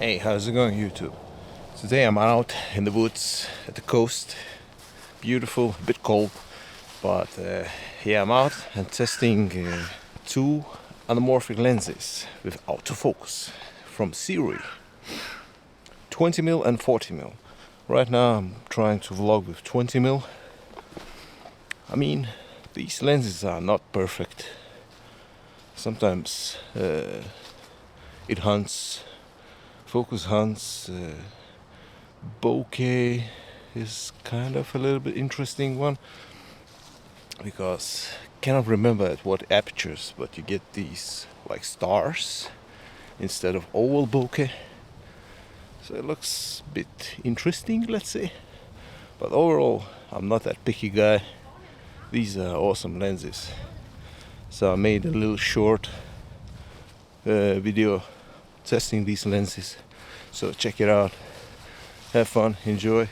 Hey, how's it going, YouTube? Today I'm out in the woods at the coast. Beautiful, a bit cold, but yeah, I'm out and testing two anamorphic lenses with autofocus from Sirui 20mm and 40mm. Right now I'm trying to vlog with 20mm. I mean, these lenses are not perfect. Sometimes it hunts, focus hunts, bokeh is kind of a little bit interesting one because I cannot remember at what apertures, but you get these like stars instead of oval bokeh, so it looks a bit interesting, let's say. But overall, I'm not that picky guy. These are awesome lenses, so I made a little short video testing these lenses, so check it out, have fun, enjoy.